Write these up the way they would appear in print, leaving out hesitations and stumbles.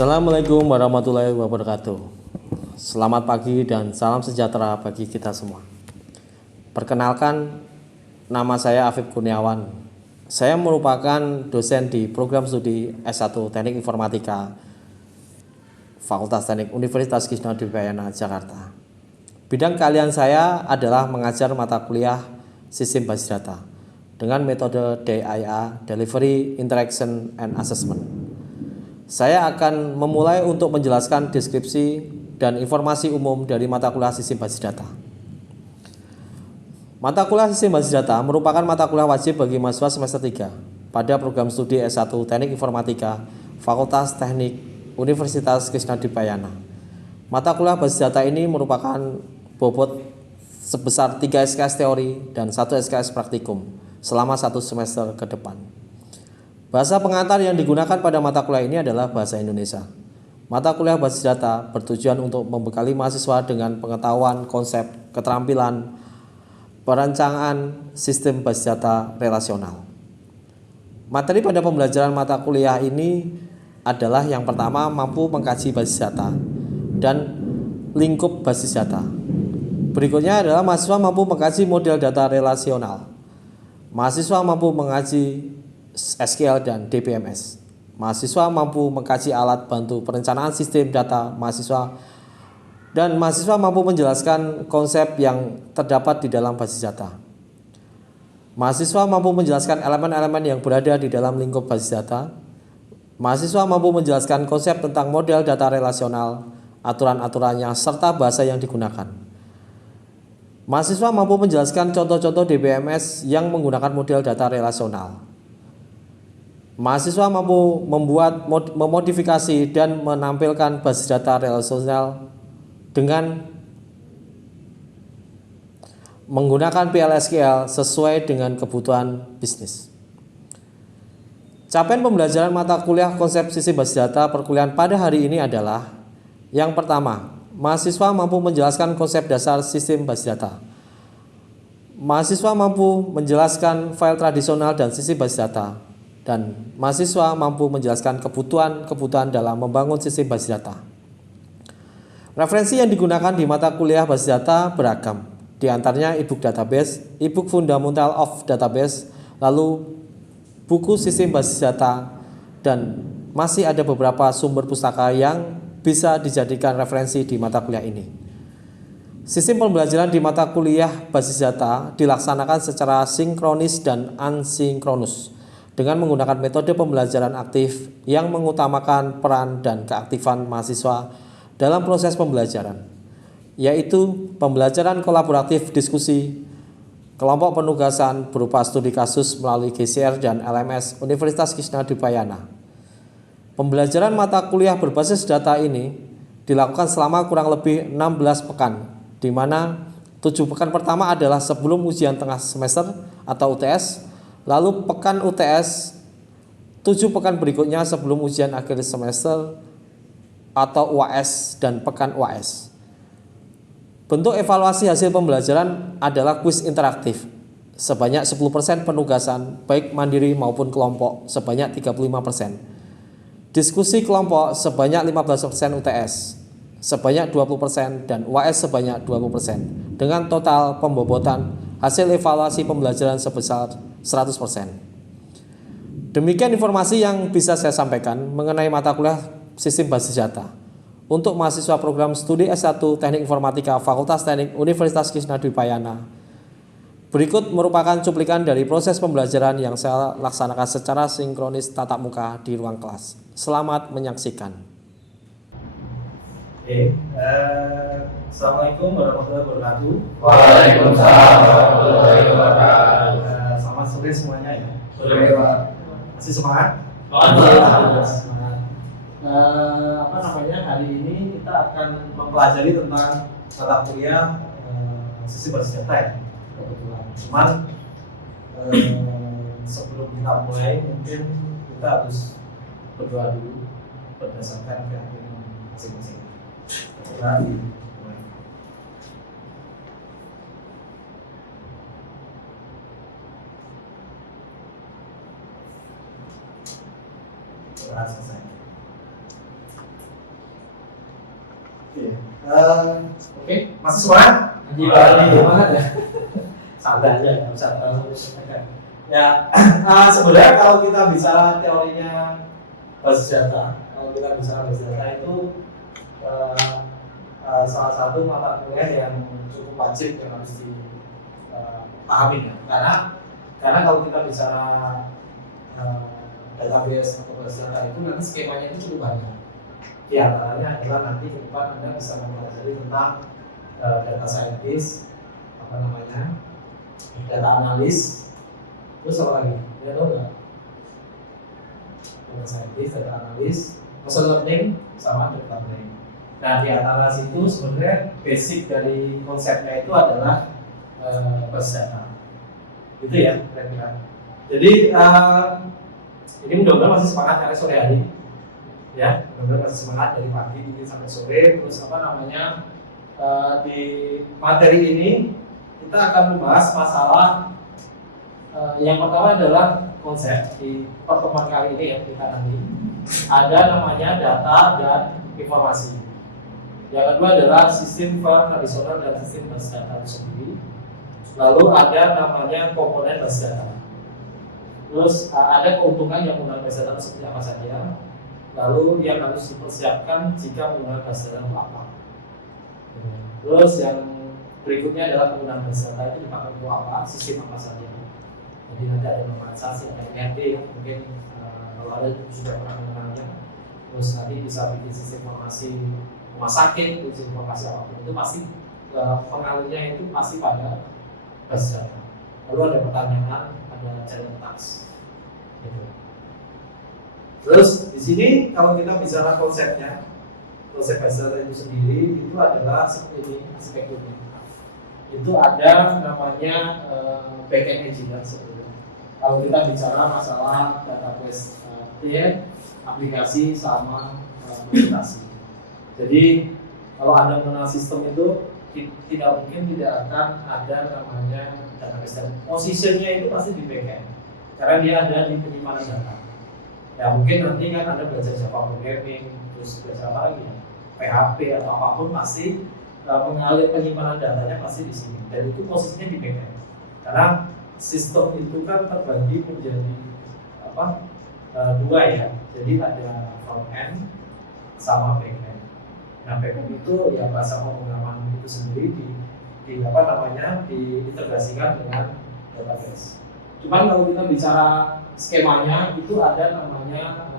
Assalamualaikum warahmatullahi wabarakatuh. Selamat pagi dan salam sejahtera bagi kita semua. Perkenalkan, nama saya Afif Kurniawan. Saya merupakan dosen di program studi S1 Teknik Informatika Fakultas Teknik Universitas Krisnadipayana, Jakarta. Bidang keahlian saya adalah mengajar mata kuliah Sistem Basis Data dengan metode DIA, Delivery, Interaction, and Assessment. Saya akan memulai untuk menjelaskan deskripsi dan informasi umum dari mata kuliah Sistem Basis Data. Mata kuliah Sistem Basis Data merupakan mata kuliah wajib bagi mahasiswa semester 3 pada program studi S1 Teknik Informatika Fakultas Teknik Universitas Krisnadipayana. Mata kuliah basis data ini merupakan bobot sebesar 3 SKS teori dan 1 SKS praktikum selama 1 semester ke depan. Bahasa pengantar yang digunakan pada mata kuliah ini adalah bahasa Indonesia. Mata kuliah basis data bertujuan untuk membekali mahasiswa dengan pengetahuan konsep, keterampilan, perencanaan sistem basis data relasional. Materi pada pembelajaran mata kuliah ini adalah yang pertama mampu mengkaji basis data dan lingkup basis data. Berikutnya adalah mahasiswa mampu mengkaji model data relasional. Mahasiswa mampu mengkaji SQL dan DBMS. Mahasiswa mampu mengkaji alat bantu perencanaan sistem data mahasiswa, dan mahasiswa mampu menjelaskan konsep yang terdapat di dalam basis data. Mahasiswa mampu menjelaskan elemen-elemen yang berada di dalam lingkup basis data. Mahasiswa mampu menjelaskan konsep tentang model data relasional, aturan-aturannya, serta bahasa yang digunakan. Mahasiswa mampu menjelaskan contoh-contoh DBMS yang menggunakan model data relasional. Mahasiswa mampu memodifikasi dan menampilkan basis data relasional dengan menggunakan PL/SQL sesuai dengan kebutuhan bisnis. Capaian pembelajaran mata kuliah konsep sistem basis data perkuliahan pada hari ini adalah: yang pertama, mahasiswa mampu menjelaskan konsep dasar sistem basis data. Mahasiswa mampu menjelaskan file tradisional dan sistem basis data. Dan mahasiswa mampu menjelaskan kebutuhan dalam membangun sistem basis data. Referensi yang digunakan di mata kuliah basis data beragam, di antaranya e-book database, e-book fundamental of database, lalu buku sistem basis data, dan masih ada beberapa sumber pustaka yang bisa dijadikan referensi di mata kuliah ini. Sistem pembelajaran di mata kuliah basis data dilaksanakan secara sinkronis dan asinkronus dengan menggunakan metode pembelajaran aktif yang mengutamakan peran dan keaktifan mahasiswa dalam proses pembelajaran, yaitu pembelajaran kolaboratif diskusi, kelompok penugasan berupa studi kasus melalui GCR dan LMS Universitas Krisnadipayana. Pembelajaran mata kuliah berbasis data ini dilakukan selama kurang lebih 16 pekan, di mana 7 pekan pertama adalah sebelum ujian tengah semester atau UTS, lalu pekan UTS, 7 pekan berikutnya sebelum ujian akhir semester atau UAS, dan pekan UAS. Bentuk evaluasi hasil pembelajaran adalah kuis interaktif sebanyak 10% penugasan baik mandiri maupun kelompok sebanyak 35%. Diskusi kelompok sebanyak 15% UTS sebanyak 20% dan UAS sebanyak 20% dengan total pembobotan hasil evaluasi pembelajaran sebesar 100%. Demikian informasi yang bisa saya sampaikan mengenai mata kuliah sistem basis data untuk mahasiswa program studi S1 Teknik Informatika Fakultas Teknik Universitas Krisnadipayana. Berikut merupakan cuplikan dari proses pembelajaran yang saya laksanakan secara sinkronis tatap muka di ruang kelas. Selamat menyaksikan. Assalamualaikum warahmatullahi wabarakatuh. Waalaikumsalam warahmatullahi wabarakatuh. Selamat sore semuanya ya. Sore Pak. Masih semangat? Alhamdulillah. Semangat. Hari ini kita akan mempelajari tentang mata kuliah sistem basis data ya. Kebetulan. Cuman sebelum kita mulai mungkin kita harus berdoa dulu berdasarkan keyakinan masing-masing. Kita dimulai. Selesai. Oke, oke, masih semangat? Semangat ya. Santai aja, nggak usah terlalu tegang. Ya, sebenarnya kalau kita bicara teorinya basis data, kalau kita bicara basis data itu salah satu mata kuliah yang cukup wajib yang harus dipahami ya. Karena kalau kita bicara database atau basis data itu nanti skemanya itu cukup banyak. Di antaranya adalah nanti ke depan Anda bisa mempelajari tentang data scientist, apa namanya, data analis, terus apa lagi? Anda tahu nggak? Data scientist, data analis, machine learning, sama deep learning. Nah di antara situ sebenarnya basic dari konsepnya itu adalah basis data. Itu ya kira-kira. Jadi ini mudah-mudahan masih semangat karena sore hari. Ya, benar-benar masih semangat dari pagi ini sampai sore. Terus apa namanya, di materi ini kita akan membahas masalah yang pertama adalah konsep di pertemuan kali ini yang kita nanti ada namanya data dan informasi. Yang kedua adalah sistem file tradisional dan sistem basis data itu sendiri. Lalu ada namanya komponen basis data. Terus ada keuntungan yang menggunakan basis data seperti apa saja. Lalu yang harus dipersiapkan jika menggunakan basis data itu apa. Terus yang berikutnya adalah penggunaan basis data itu dipakai untuk apa, sistem apa saja. Jadi nanti ada normalisasi, ada ND ya, mungkin kalau ada sudah pernah mengenalnya. Terus nanti bisa bikin sistem informasi rumah sakit, sistem informasi apapun itu pasti pengalirnya itu pasti pada basis data. Lalu ada pertanyaan, ada challenge task. Gitu. Terus di sini kalau kita bicara konsepnya, konsep basis data itu sendiri itu adalah seperti ini aspeknya. Itu ada namanya backend engineer sebetulnya. Kalau kita bicara masalah database aplikasi sama implementasi. Jadi kalau Anda mengenal sistem itu tidak mungkin tidak akan ada namanya database dan posisinya itu pasti di backend karena dia ada di penyimpanan data. Ya mungkin nanti kan Anda belajar Java programming, terus belajar apa lagi ya, PHP atau apapun pasti mengalir penyimpanan datanya pasti di sini dan itu posisinya di backend. Karena sistem itu kan terbagi menjadi apa? Dua ya. Jadi ada front end sama back end. Nah back end itu ya bahasa pemrograman itu sendiri di apa namanya diintegrasikan dengan database. Cuman kalau kita bicara skemanya itu ada namanya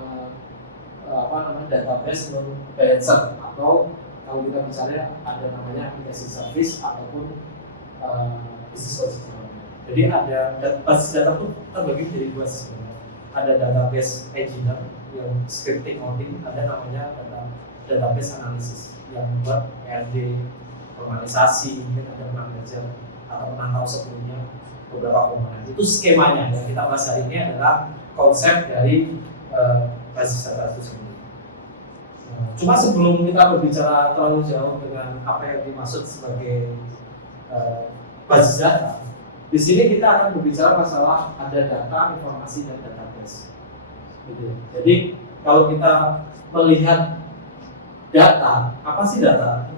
apa namanya database load balancer atau kalau kita bicara ada namanya aplikasi service ataupun business service. Jadi ada basis data pun terbagi menjadi dua sebenarnya. Ada database engineer yang scripting coding, ada namanya database analysis yang membuat RD, normalisasi, mungkin ada pernah belajar atau pernah tahu sebelumnya beberapa komponen. Itu skemanya yang kita bahas hari ini adalah konsep dari basis data itu sendiri. Cuma sebelum kita berbicara terlalu jauh dengan apa yang dimaksud sebagai basis data, di sini kita akan berbicara masalah ada data, informasi, dan database. Gitu. Jadi kalau kita melihat data, apa sih data?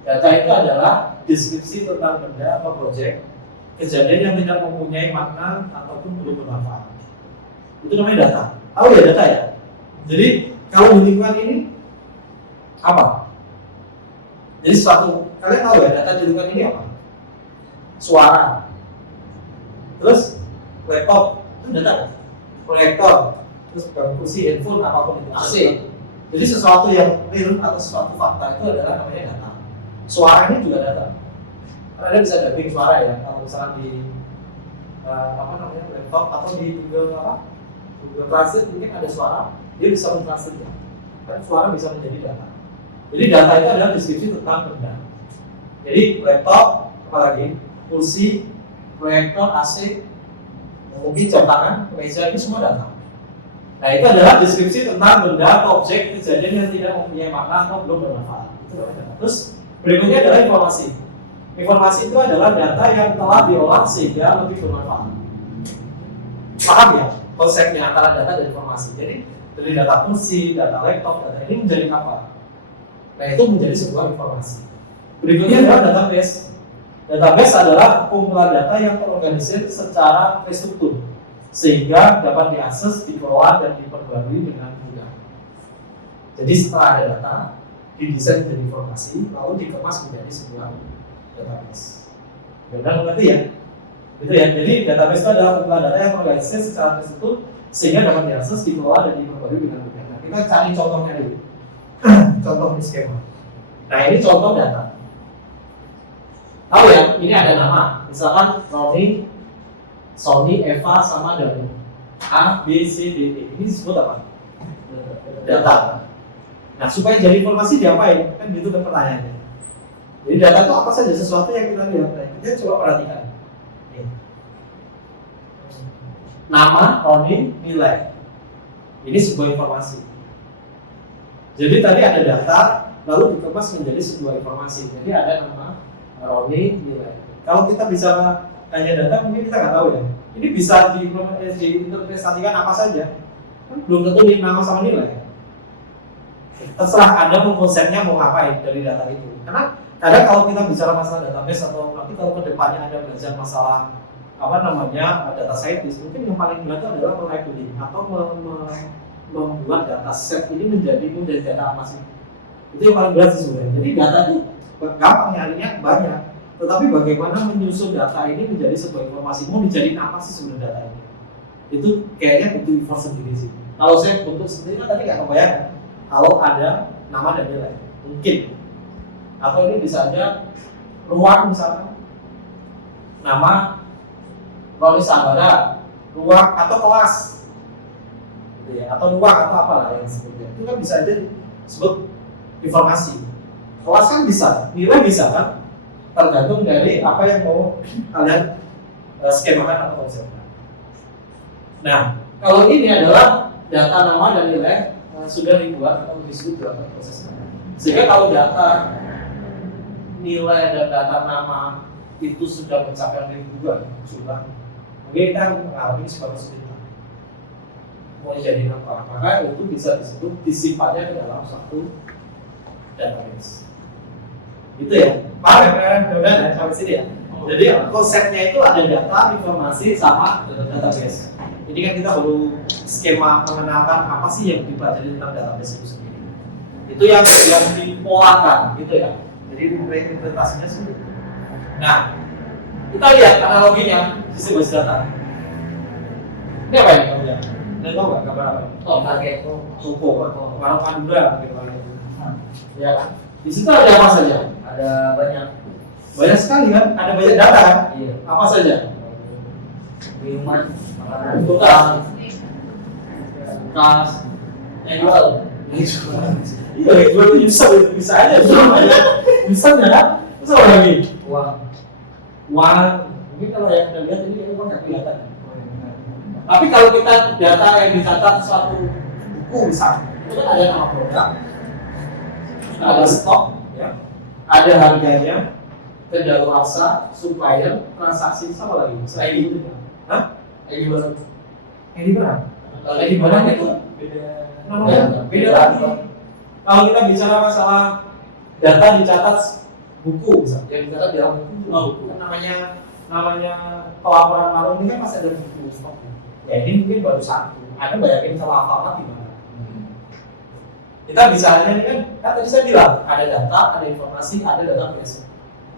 Data itu adalah deskripsi tentang benda atau proyek, kejadian yang tidak mempunyai makna ataupun belum bermanfaat. Itu namanya data. Tahu ya data ya? Jadi kalau di lingkungan ini apa? Jadi suatu, kalian tahu ya data di lingkungan ini apa? Suara, terus laptop itu data, proyektor, terus kursi, handphone, apapun itu AC. Jadi sesuatu yang real atau sesuatu fakta itu adalah namanya data. Suara ini juga data. Karena ada bisa dubbing suara ya. Kalau misalnya di apa namanya laptop atau di Google Translate mungkin ada suara, dia bisa mentranslate ya. Kan suara bisa menjadi data. Jadi data itu adalah deskripsi tentang benda. Jadi laptop, apalagi kursi, proyektor, AC, mungkin jam tangan, meja, ini semua data. Nah itu adalah deskripsi tentang benda atau objek kejadian yang tidak mempunyai makna atau belum bermanfaat. Itu data. Terus berikutnya adalah informasi. Informasi itu adalah data yang telah diolah sehingga lebih bermanfaat. Paham ya konsepnya antara data dan informasi? Jadi dari data kursi, data laptop, data ini menjadi apa? Nah, itu menjadi sebuah informasi. Berikutnya adalah database. Database adalah kumpulan data yang terorganisir secara terstruktur sehingga dapat diakses, dikelola, dan diperbarui dengan mudah. Jadi setelah ada data, didesain menjadi informasi, lalu dikemas menjadi sebuah database. Benar mengerti ya? Gitu ya. Jadi database itu adalah kumpulan data yang terorganisir secara terstruktur sehingga dapat diakses, dikelola, dan diperbarui dengan mudah. Nah, kita cari contohnya dulu. Contoh di skema. Nah, ini contoh data. Tahu ya, ini ada nama, misalkan Roni, Sony, Eva, sama Danu. A, B, C, D, E. Ini disebut apa? Data. Nah, supaya jadi informasi diapain? Kan gitu kan pertanyaannya. Jadi data itu apa saja sesuatu yang kita lihat. Nah, kita coba perhatikan. Nama, Roni, nilai. Ini sebuah informasi. Jadi tadi ada data, lalu dikemas menjadi sebuah informasi. Jadi ada nama, Roni, nilai. Kalau kita bicara tanya data, mungkin kita nggak tahu ya. Ini bisa diinterpretasikan apa saja. Kan belum tentu nama sama nilai. Terserah Anda mau konsepnya mau ngapain dari data itu. Karena kadang kalau kita bicara masalah database atau nanti kalau kedepannya ada belajar masalah data scientist, mungkin yang paling berat adalah melabeling atau membuat data set ini menjadi data apa sih? Itu yang paling berat sih sebenarnya. Jadi data itu gampang nyarinya banyak, tetapi bagaimana menyusun data ini menjadi sebuah informasi, mau dijadiin apa sih sebenarnya data ini? Itu kayaknya butuh effort sendiri sih. Kalau saya bentuk seperti itu tadi nggak kebayang. Kalau ada nama dan nilai, mungkin. Atau ini bisa aja ruang misalkan, nama Roni Sabara, ruang atau kelas, gitu ya, atau ruang atau apalah yang sebutnya. Itu kan bisa aja disebut informasi. Kelas kan bisa, nilai bisa kan, tergantung dari apa yang mau kalian skemakan atau konsepkan. Nah, kalau ini adalah data nama dan nilai sudah dibuat atau disebut dalam proses. Sehingga kalau data nilai dan data nama itu sudah mencapai ribuan jumlah, mungkin kita mengalami sebuah kesulitan. Mau jadi apa? Maka itu bisa disebut disimpannya ke dalam satu database. Gitu ya, paham ya? Udah ya, sampai sini ya. Jadi konsepnya itu ada data, informasi, sama database. Ini kan kita baru skema mengenalkan apa sih yang dipelajari tentang database itu sendiri. Itu yang dipolakan, gitu ya. Jadi interpretasinya sendiri. Nah, kita lihat analoginya sistem basis data. Ini apa ini kamu lihat? Anda tahu nggak gambar apa ini? Oh, target, toko, warung Madura, gitu kan? Ya kan? Di situ ada apa saja? Ada Banyak sekali kan? Ada banyak data kan? Iya. Apa saja? Minuman, makanan, Tukang, kas, jual. Iya, jual itu bisa aja. Bisa nggak? Bisa apa lagi? Uang. Mungkin kalau yang kita lihat ini uang nggak kelihatan. Tapi kalau kita data yang dicatat suatu buku misalnya, itu kan ada nama produk, ada stok, ya, ada harganya, kedaluarsa, supplier, transaksi, sama lagi. Selain itu, hah? ID barang. ID barang. ID barang itu beda lagi. Kalau kita bicara masalah data dicatat buku, misalnya, yang dicatat di dalam buku, namanya pelaporan warung ini kan masih ada buku stok. Ya ini mungkin baru satu. Anda bayangin salah apa di mana? Kita bisa hanya ini kan tadi saya bilang ada data, ada informasi, ada database.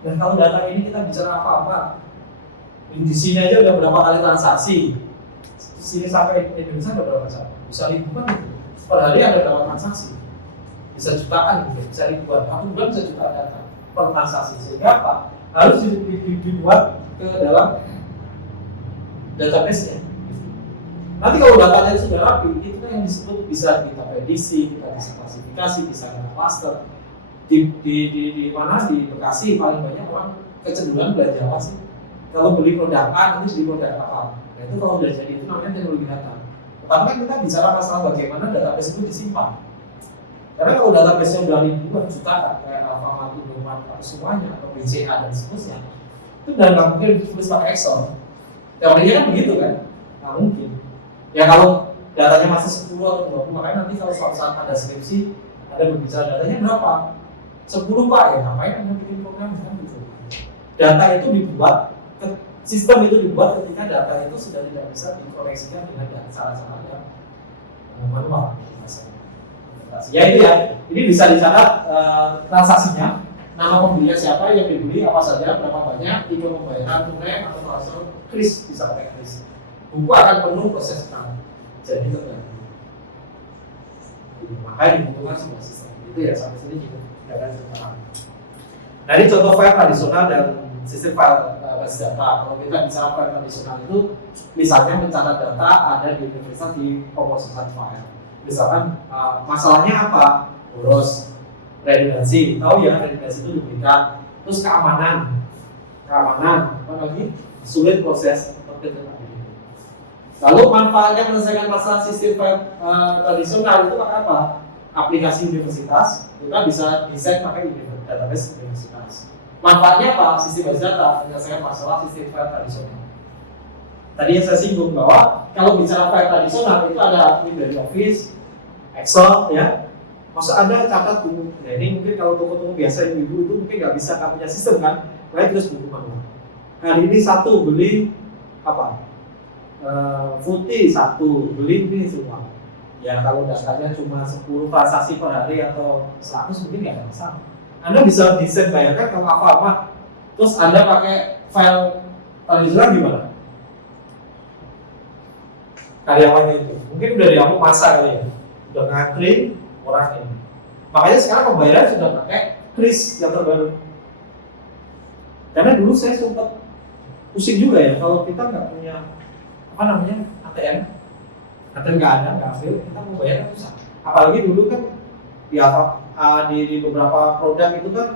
Dan kalau data ini kita bicara apa-apa, di sini aja udah berapa kali transaksi. Di sini sampai Indonesia udah berapa transaksi? Bisa ribuan gitu. Per hari ada berapa transaksi? Bisa jutaan gitu, bisa ribuan. Satu bulan bisa jutaan data per transaksi. Sehingga apa? Harus dibuat ke dalam database-nya. Nanti kalau datanya sudah rapi, itu kan yang disebut bisa kita prediksi, kita bisa klasifikasi, bisa kita cluster. Di mana di Bekasi paling banyak orang kecenderungan belanja apa sih? Kalau beli produk A, nanti beli produk apa? Nah itu kalau udah jadi itu namanya teknologi data. Pertama kan kita bicara masalah bagaimana database itu disimpan. Karena kalau database-nya udah ribuan jutaan, kayak Alfamart, Indomaret, semuanya, atau BCA dan seterusnya, itu udah nggak mungkin ditulis pakai Excel. Teorinya kan begitu kan? Nggak mungkin. Ya kalau datanya masih 10 atau 20, makanya nanti kalau suatu saat ada skripsi, ada berbicara datanya berapa? 10 file, ngapain Anda bikin program kan gitu. Data itu dibuat, sistem itu dibuat ketika data itu sudah tidak bisa dikoneksikan dengan cara-cara yang manual. Ya itu ya, ini bisa dicatat transaksinya, nama pembelinya siapa, yang dibeli apa saja, berapa banyak, tipe pembayaran tunai atau transfer, kris bisa pakai kris. Buku akan penuh proses sekarang, jadi terganggu. Makanya dibutuhkan sebuah sistem. Itu ya sampai sini juga tidak akan terpaham. Nah ini contoh file tradisional dan sistem file basis data. Kalau kita bicara file tradisional itu, misalnya mencatat data ada di universitas di komposisi file. Misalkan masalahnya apa? Boros, redundansi, tahu ya redundansi itu diberikan. Terus keamanan, apa lagi? Sulit proses pekerjaan. Lalu manfaatnya menyelesaikan masalah sistem file tradisional itu pakai apa? Aplikasi universitas, kita bisa desain pakai database universitas. Manfaatnya apa? Sistem basis data menyelesaikan masalah sistem file tradisional. Tadi yang saya singgung bahwa kalau bicara file tradisional itu ada dari Office, Excel, ya. Masa Anda catat dulu. Nah ini mungkin kalau toko-toko biasa ibu itu mungkin nggak bisa kamu punya sistem kan, makanya terus buku manual. Nah ini satu beli apa? Putih satu beli ini semua. Ya kalau dasarnya cuma 10 transaksi per hari atau 100 mungkin nggak ada masalah. Anda bisa desain, bayangkan kalau apa-apa, terus Anda pakai file tradisional gimana? Karyawannya itu mungkin udah diamuk masa kali ya, udah ngantri orang ini. Makanya sekarang pembayaran sudah pakai kris yang terbaru. Karena dulu saya sempat pusing juga ya kalau kita nggak punya ATM nggak ada, nggak ambil, kita mau bayar kan susah. Apalagi dulu kan di beberapa produk itu kan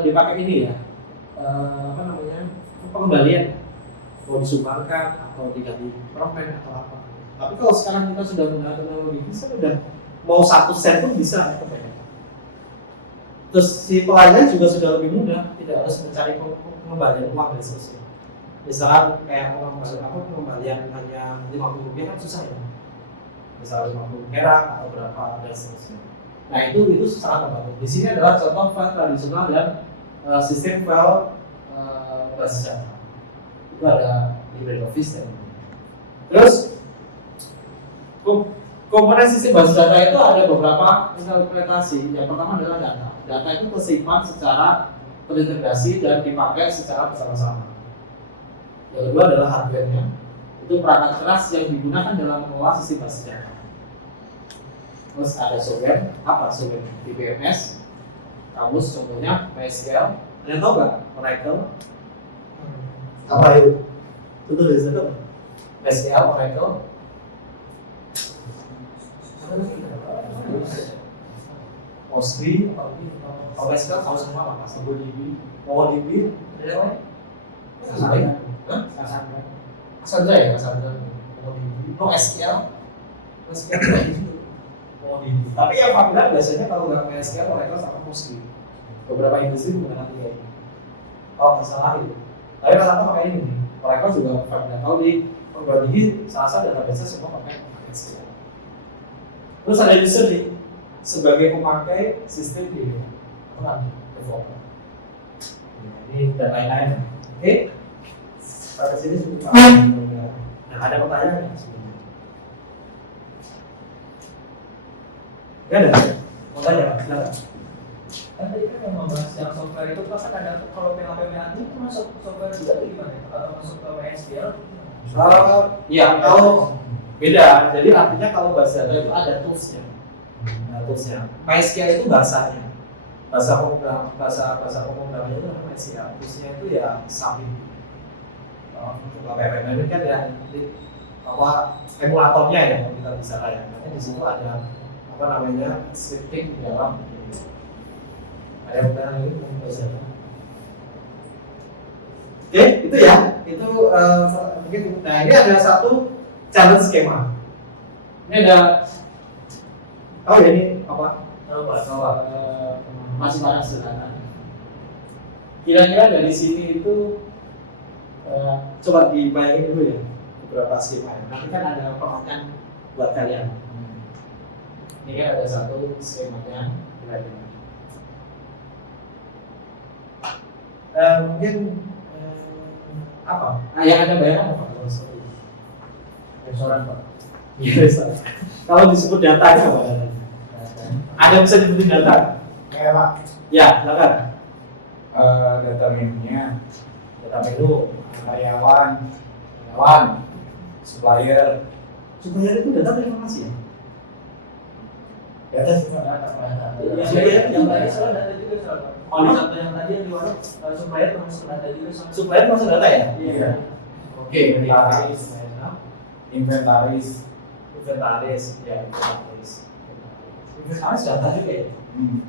dipakai ini ya, pengembalian, mau disumbangkan atau diganti permen atau apa. Tapi kalau sekarang kita sudah menggunakan teknologi, bisa udah mau 1 sen pun bisa kebayar. Terus si pelayanan juga sudah lebih mudah, tidak harus mencari pengembalian uang dan seterusnya. Misalkan kayak pengembalian hanya Rp50 kan susah ya. Misalnya 50 perak atau berapa dan seterusnya. Nah itu sangat membantu. Di sini adalah contoh file tradisional dan sistem file basis data. Itu ada di Office dan terus komponen sistem basis data itu ada beberapa interpretasi. Yang pertama adalah data. Data itu tersimpan secara terintegrasi dan dipakai secara bersama-sama. Yang kedua adalah hardware-nya. Itu perangkat keras yang digunakan dalam mengelola sistem basis data. Terus ada software, apa software? DBMS, kamus contohnya MySQL. Ada yang tahu nggak? Oracle. Apa itu? Itu dari situ. MySQL, Oracle. Postgre, kalau MySQL tahu semua apa? MongoDB, ada yang lain? Cassandra ya, Cassandra. NoSQL, tapi yang familiar biasanya kalau nggak MySQL, Oracle sama Postgre. Beberapa industri menggunakan tiga ini. Oh, masalah itu. Tapi rata-rata pakai ini. Oracle juga familiar. Kalau di perguruan tinggi, salah database semua pakai MySQL. Terus ada user nih, sebagai pemakai sistem di developer. Ini dan lain-lain. Oke, pada sini sudah. Nah, ada pertanyaan nggak sebenarnya? Nggak ada. Mau tanya, silakan. Kan tadi kan yang membahas yang software itu kan ada kalau PHP itu masuk software juga atau gimana? Atau masuk ke MySQL? Ya, kalau beda. Jadi artinya kalau bahasa data itu ada toolsnya. Nah, toolsnya. MySQL itu bahasanya. Bahasa pemrogramannya itu namanya MySQL. Toolsnya itu ya Sapi. Untuk PHP ini kan ya emulatornya ya kalau kita bisa ya. Nanti di situ ada scripting di dalam. Ada yang pernah ini bahasa apa? Oke, itu ya. Itu mungkin. Nah, ini ada satu challenge skema. Ini ada ini apa? Masih banyak sederhana. Kira-kira dari sini itu coba dibayangin dulu ya beberapa skema. Nanti kan ada pertanyaan buat kalian. Ini kan ada satu skemanya kira-kira. Mungkin apa? Yang ada bayangan apa? Kalau seperti ini? Restoran Pak. Iya, restoran. Kalau disebut data itu apa? Ada yang bisa disebutin data? Kayak Pak, Ya, silakan. data menunya, Data menu, karyawan, kawan, supplier, supplier itu data atau informasi ya? data semua data. Yang tadi soal data juga soal Pak. Oh, ini Contoh yang tadi yang di warung supplier termasuk data juga soal. supplier masuk data ya? Iya. Oke, inventaris, Inventaris. inventaris, ya inventaris. Inventaris data juga ya? Hmm.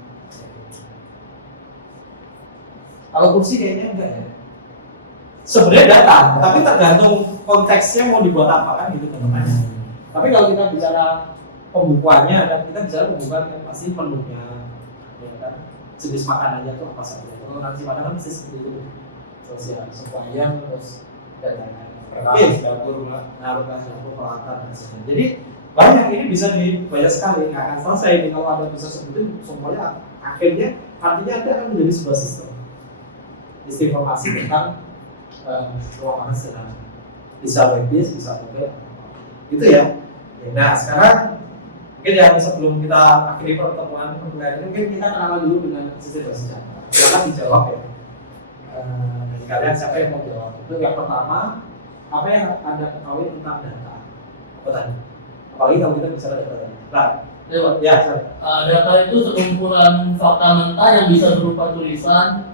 Kalau kursi kayaknya enggak ya. Sebenarnya data, tapi tergantung konteksnya mau dibuat apa kan gitu teman-teman. Tapi kalau kita bicara pembukuannya, dan kita bicara pembukuan kan pasti menunya, ya kan, jenis makanannya itu apa saja. Kalau nanti makanan pasti seperti itu, sosial, supplier, terus dan lain-lain. Oke, Dapur lah. nah berkas dapur peralatan dan sebagainya. Jadi banyak ini bisa banyak sekali, nggak akan selesai ini kalau ada bisa sebutin semuanya. Akhirnya artinya ada akan menjadi sebuah sistem informasi tentang ruang makan sederhana, bisa web based, bisa mobile, gitu ya. Nah sekarang mungkin yang sebelum kita akhiri pertemuan ini mungkin kita kenalan dulu dengan sistem bersejarah. Silakan dijawab ya. Dari kalian siapa yang mau jawab? Itu yang pertama, apa yang Anda ketahui tentang data? Apa tadi? Apalagi kalau kita bicara data tadi. Nah, ya, sorry. Data itu sekumpulan fakta mentah yang bisa berupa tulisan,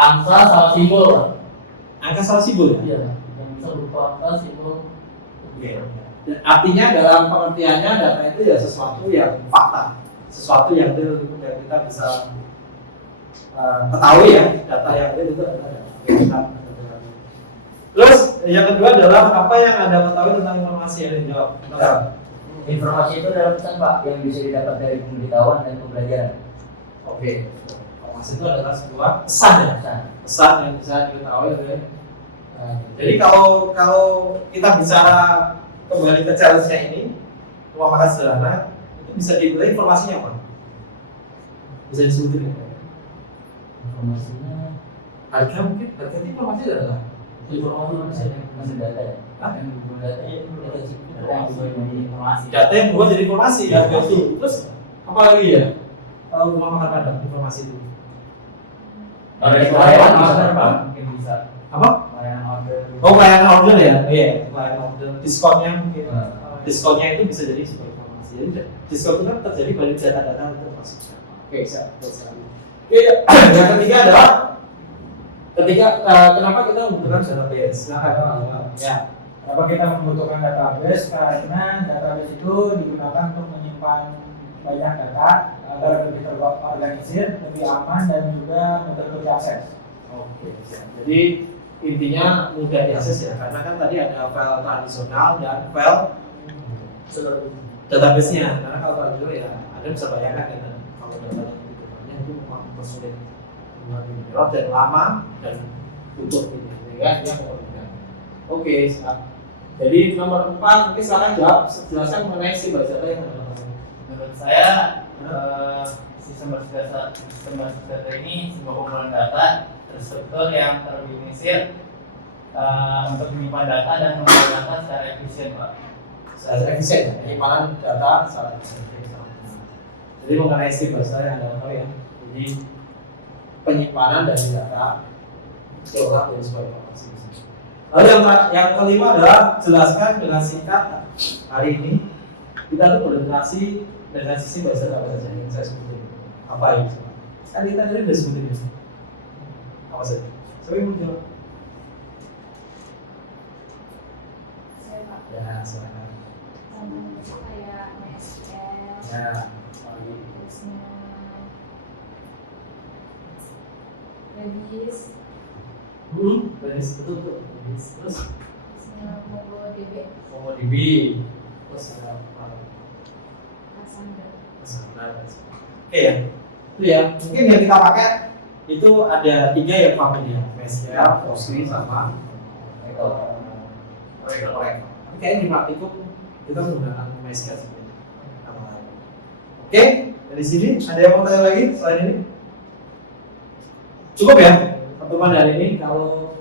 angka sama simbol, Pak. Angka salah simbol ya? Iya, yang bisa berupa angka, simbol. Oke. Dan artinya dalam pengertiannya data itu ya sesuatu yang fakta, sesuatu yang real yang kita bisa ketahui ya, data yang real itu adalah data yang kita ketahui. Terus yang kedua adalah apa yang Anda ketahui tentang informasi yang dijawab? Informasi itu adalah pesan Pak yang bisa didapat dari pemberitahuan dan pembelajaran. Oke. Informasi itu adalah sebuah pesan ya, pesan yang bisa diketahui oleh. Jadi kalau kita bicara kembali ke challenge-nya ini, rumah makan sederhana itu bisa dibeli informasinya apa? Bisa disebutin ya? Informasinya Harga mungkin, harga itu informasi adalah informasi masih data ya. Hah? Data informasi. data yang berubah jadi informasi ya. Terus apa lagi ya? Kalau rumah makan Padang informasi itu Dari karyawan bisa bisa, Pak, mungkin bisa. apa? Layanan order. Oh, pelayanan order ya? Iya, pelayanan order. Diskonnya mungkin. Nah. Diskonnya itu bisa jadi sebuah informasi. Jadi diskon itu kan terjadi dari data-data itu masuk. Oke, siap. Oke, yang ketiga adalah kenapa kita membutuhkan database? Silakan. Ya. Kenapa kita membutuhkan database? Karena database itu digunakan untuk menyimpan banyak data agar lebih terorganisir, lebih aman dan juga mudah untuk diakses. Oke, siap. Jadi intinya mudah diakses ya, karena kan tadi ada file tradisional dan file database-nya. Karena kalau tradisional ya, Anda bisa bayangkan kan kalau datanya begitu banyak itu memang mempersulit dan lama dan butuh ini, sehingga dia mempermudah. Oke, siap. Jadi nomor 4, mungkin silakan jawab, jelaskan mengenai sistem data yang ada. Menurut saya, sistem basis data ini sebuah kumpulan data terstruktur yang terorganisir untuk menyimpan data dan mengolah data secara efisien, Pak. Secara efisien, penyimpanan data secara efisien. Jadi mengenai sistem data yang ada apa ya? Jadi penyimpanan dari data diolah dari sebuah informasi. Lalu yang kelima adalah jelaskan dengan singkat hari ini kita tuh berintegrasi dengan sistem bahasa apa saja yang saya sebutin. Apa itu? Kan kita tadi udah sebutin itu. Apa saja? Siapa yang mau jawab? Saya Pak, Ya, silakan. contohnya itu kayak MySQL, Ya, lagi. terusnya Redis, Baris betul. Terus terusnya MongoDB, MongoDB. Terus ada apa? Cassandra. Oke ya, itu ya. Mungkin yang kita pakai itu ada 3 yang familiar, MySQL, Postgres, sama Oracle. Tapi kayaknya di praktikum kita menggunakan MySQL sebenarnya. Oke, dari sini ada yang mau tanya lagi selain ini? Cukup ya pertemuan hari ini. Kalau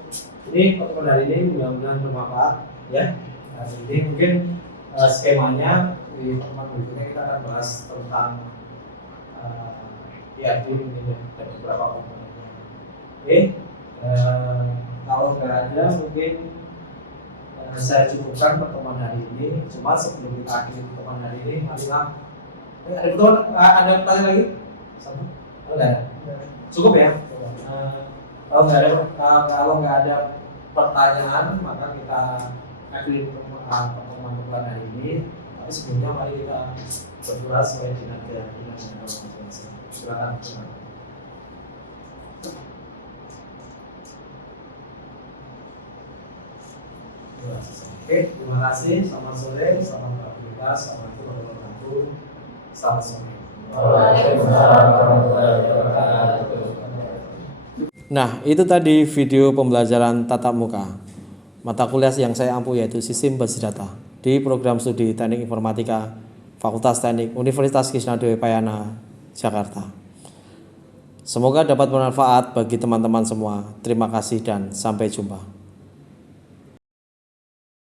ini pertemuan hari ini mudah-mudahan bermanfaat ya. Nah, ini mungkin skemanya di pertemuan berikutnya kita akan bahas tentang ERP mungkin ya, dan beberapa komponennya. Oke, kalau nggak ada mungkin saya cukupkan pertemuan hari ini. Cuma sebelum kita akhiri pertemuan hari ini, marilah ada pertemuan, ada pertanyaan lagi? Sama? Ada? Cukup ya? Kalau nggak ada pertanyaan, maka kita akhiri pertemuan hari ini. Tapi sebelumnya mari kita berdoa sesuai dengan keyakinan dan masing-masing. Silakan. Oke, terima kasih. Selamat sore, selamat beraktivitas, selamat berdoa, selamat sore. Nah, itu tadi video pembelajaran tatap muka mata kuliah yang saya ampu, yaitu Sistem Basis Data di program studi Teknik Informatika Fakultas Teknik Universitas Krisnadewata Payana, Jakarta. Semoga dapat bermanfaat bagi teman-teman semua. Terima kasih dan sampai jumpa.